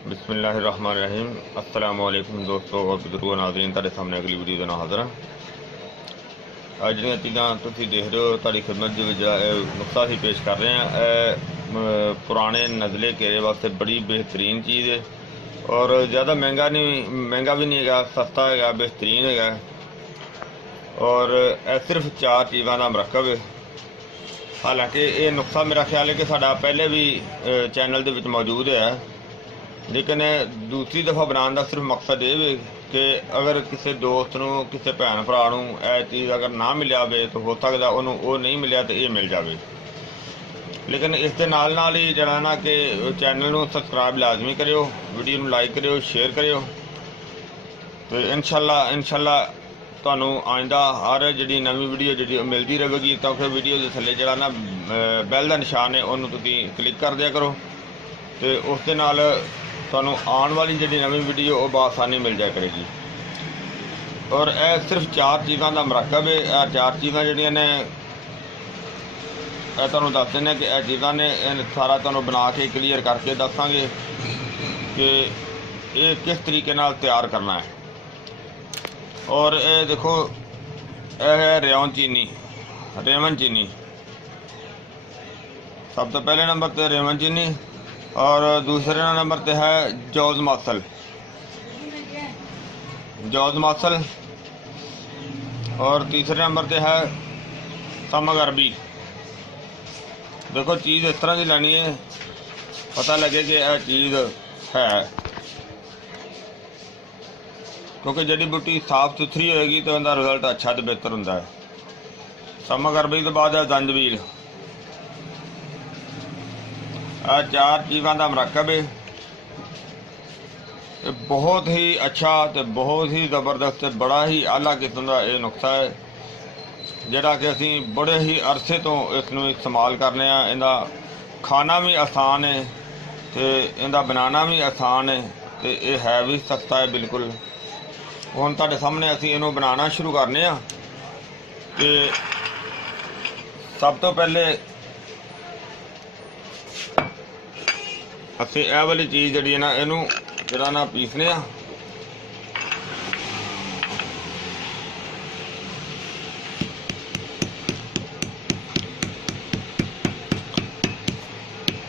बिस्मिल्लाहिर्रहमानिर्रहीम। अस्सलामु अलैकुम दोस्तों और बुजुर्गों नाज़रीन, तुहाडे सामने अगली वीडियो दे नाल हाज़र हां। अज जिहड़ियां चीज़ां तुसीं देख रहे हो तुहाडी खिदमत दे विच नुक्ता ही पेश कर रहे हैं। पुराने नज़ले घेरे वास्ते बड़ी बेहतरीन चीज़ है और ज़्यादा महंगा भी नहीं है, सस्ता है, बेहतरीन है। और सिर्फ 4 चीज़ों का मरकब है। हालांकि ये नुस्खा मेरा ख्याल है कि साडा पहले भी चैनल दे विच मौजूद है, लेकिन दूसरी दफ़ा बनाने का सिर्फ मकसद ये कि अगर किसी दोस्त नूं किसी भैन भरा नूं यह चीज़ अगर ना मिलिया हो तो हो सकता उन्होंने वो नहीं मिलिया तो ये मिल जाए। लेकिन इस दे नाल नाल ही जरा ना कि चैनल नूं सबसक्राइब लाजमी करियो, वीडियो नूं लाइक करियो, शेयर करियो। तो इंशाल्लाह तुहानूं आइंदा हर जी नवी वीडियो जी मिलती रहेगी। तो फिर वीडियो के थले जरा ना बैल का निशान है उन्होंने तुसीं क्लिक कर दिया करो, तो उस दे नाल तुहानूं आने वाली जी नवी वीडियो वो बआसानी मिल जाया करेगी। और यह सिर्फ 4 चीज़ों का मरकब है। यह 4 चीज़ां जिहड़ियां ने तुहानूं दस देने कि यह चीज़ां ने सारा तुहानूं बना के क्लीयर करके दसांगे कि ये किस तरीके नाल तैयार करना है। और ये देखो, यह है रेवन चीनी। सब तो पहले नंबर पर रेवन चीनी और दूसरे नंबर पे है जौज मासल और तीसरे नंबर पे है समग अरबी। देखो, चीज़ इस तरह की लेनी है, पता लगे कि यह चीज़ है, क्योंकि जड़ी बूटी साफ सुथरी होएगी तो इनका रिजल्ट अच्छा तो बेहतर होता है। समग अरबी तो बाद है जंजबील। 4 चीज़ों का मरकब है। बहुत ही अच्छा तो बहुत ही ज़बरदस्त, बड़ा ही आला किस्म का यह नुस्खा है जिहड़ा कि असीं बड़े ही अरसे तो इसनूं इस्तेमाल करने। इहदा खाना भी आसान है तो इहदा बनाना भी आसान है, तो यह है भी सस्ता है बिल्कुल। हुण तुहाडे सामने असीं इहनूं बनाना शुरू करने आ। कि सब तो पहले असीं यह वाली चीज़ जिहड़ी है ना इहनूं जरा ना पीसने आ।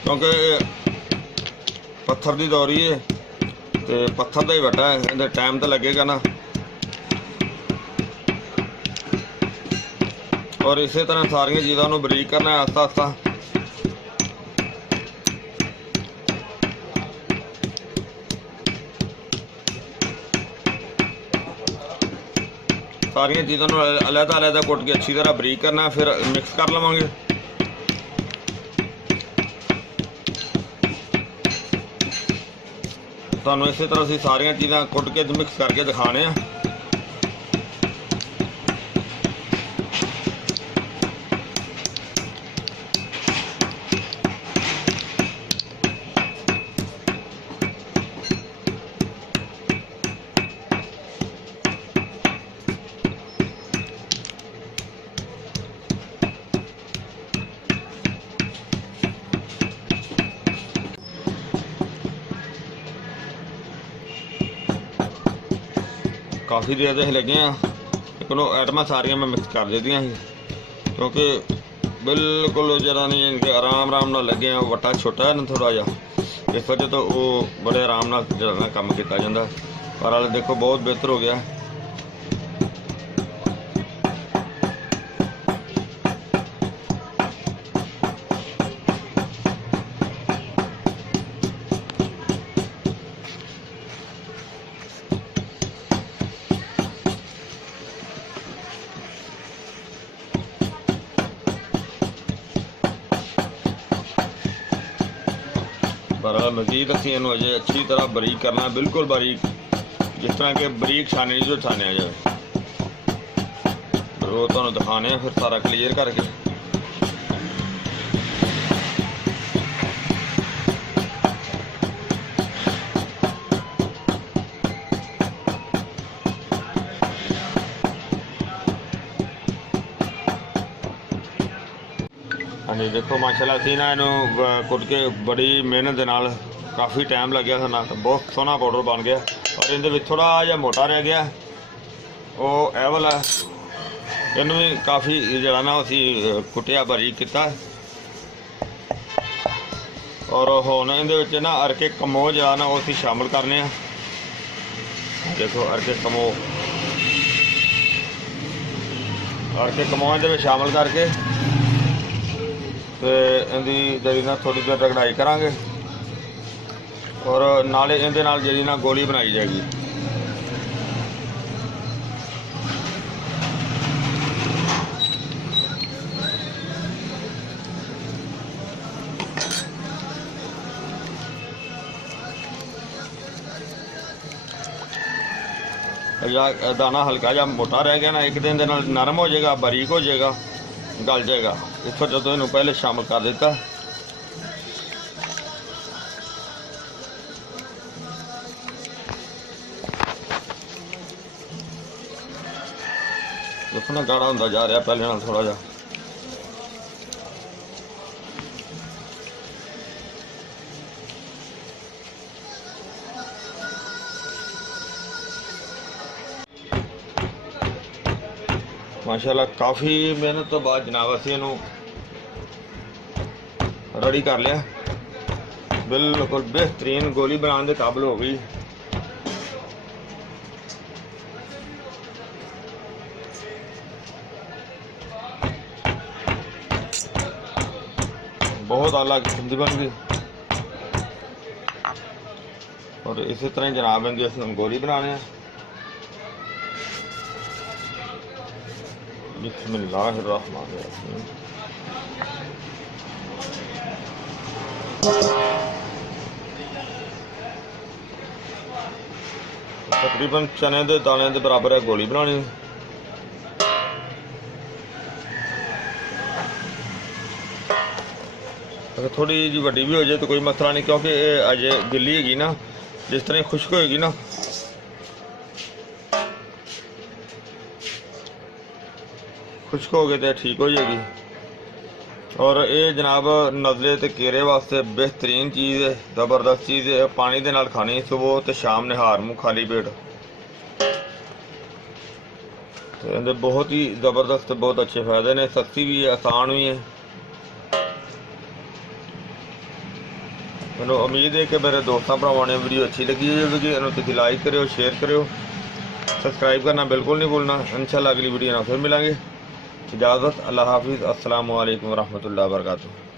क्योंकि पत्थर की दौरी है तो पत्थर का ही वटा है, इहदा टाइम तो लगेगा ना। और इस तरह सारिया चीज़ों को बरीक करना है आस्ता आस्ता। सारिया चीज़ों को अलग कुट के अच्छी तरह बरीक करना है, फिर मिक्स कर लवांगे। तुहानूं इस तरह असीं सारिया चीज़ां कुट के मिक्स करके दिखाने हैं। काफ़ी देर से लगे हैं, लेकिन वो आइटम सारिया मैं मिक्स कर दी थी, क्योंकि बिल्कुल जरा नहीं इनके आराम नाल लगे हैं। वटा छोटा है ना थोड़ा जा, इस वजह तो वो बड़े आराम नाल जरा काम किया जाता है। पर हाल देखो बहुत बेहतर हो गया। पर मजीद असीं इहनूं अजे अच्छी तरह बरीक करना, बिल्कुल बारीक, जिस तरह के बरीक छाने जो छानिया जाए। वो तुहानूं दिखाने फिर सारा क्लीयर करके। हाँ जी, देखो माशाल्लाह असीं ना इहनूं कुट के बड़ी मेहनत दे नाल काफ़ी टाइम लग गया था, बहुत सोहना पाउडर बन गया। और इहदे विच थोड़ा जिहा मोटा रह गया वो ए वाला, इहनूं भी काफ़ी जिहड़ा ना असीं कुटिया बारीक कीता। और हुण इहदे विच ना अरके कमो जिहड़ा ना असीं शामिल करने आ। देखो अरके कमो इहदे विच शामिल करके ते इहदी जिहड़ी ना थोड़ी देर रगड़ाई करांगे और नाले इहदे नाल जिहड़ी ना गोली बनाई जाएगी। दाना हल्का जा मोटा रह गया ना, एक दिन दे नाल नरम हो जाएगा, बारीक हो जाएगा, गल जाएगा। इत्थों जो इनू पहले शामिल कर दिता। देखो ना गाढ़ा होंदा जा रहा पहले नाल थोड़ा जा। माशाल्लाह काफ़ी मेहनत तो बाद जनाब असीं इहनूं रेडी कर लिया, बिल्कुल बेहतरीन गोली बनाने के काबिल हो गई। बहुत आला किस्म की बन गई। और इसी तरह जनाब इनकी असीं गोली बनाने। बिस्मिल्लाहिर्रहमानिर्रहीम। तकरीबन चने के दाने के बराबर है गोली बनानी। अगर थोड़ी जी वड्डी भी हो जाए तो कोई मसला नहीं, क्योंकि अजे गिली हैगी ना, जिस तरह खुश्क होएगी ना खुश्क हो गए तो ठीक हो जाएगी। और ये जनाब नज़ले ते केरे वास्ते बेहतरीन चीज़ है, ज़बरदस्त चीज़ है। पानी दे नाल खानी सुबह तो शाम निहार मुँह खाली पेट। तो इहदे बहुत ही ज़बरदस्त बहुत अच्छे फ़ायदे ने, सस्ती भी है, आसान भी है। मैंने उम्मीद है कि मेरे दोस्तों भरावां ने वीडियो अच्छी लगी होगी। इन्होंने तुसीं लाइक करो, शेयर करो, सब्सक्राइब करना बिल्कुल नहीं भूलना। इंशाल्लाह अगली वीडियो ना फिर मिलेंगे। इजाज़त, अल्लाह हाफिज़, अस्सलामु अलैकुम वरहमतुल्लाहि वबरकातुहू।